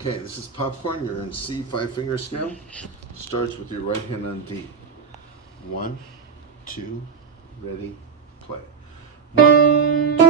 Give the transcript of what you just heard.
Okay, this is popcorn. You're in C 5-finger scale. Starts with your right hand on D. 1, 2, ready, play. 1,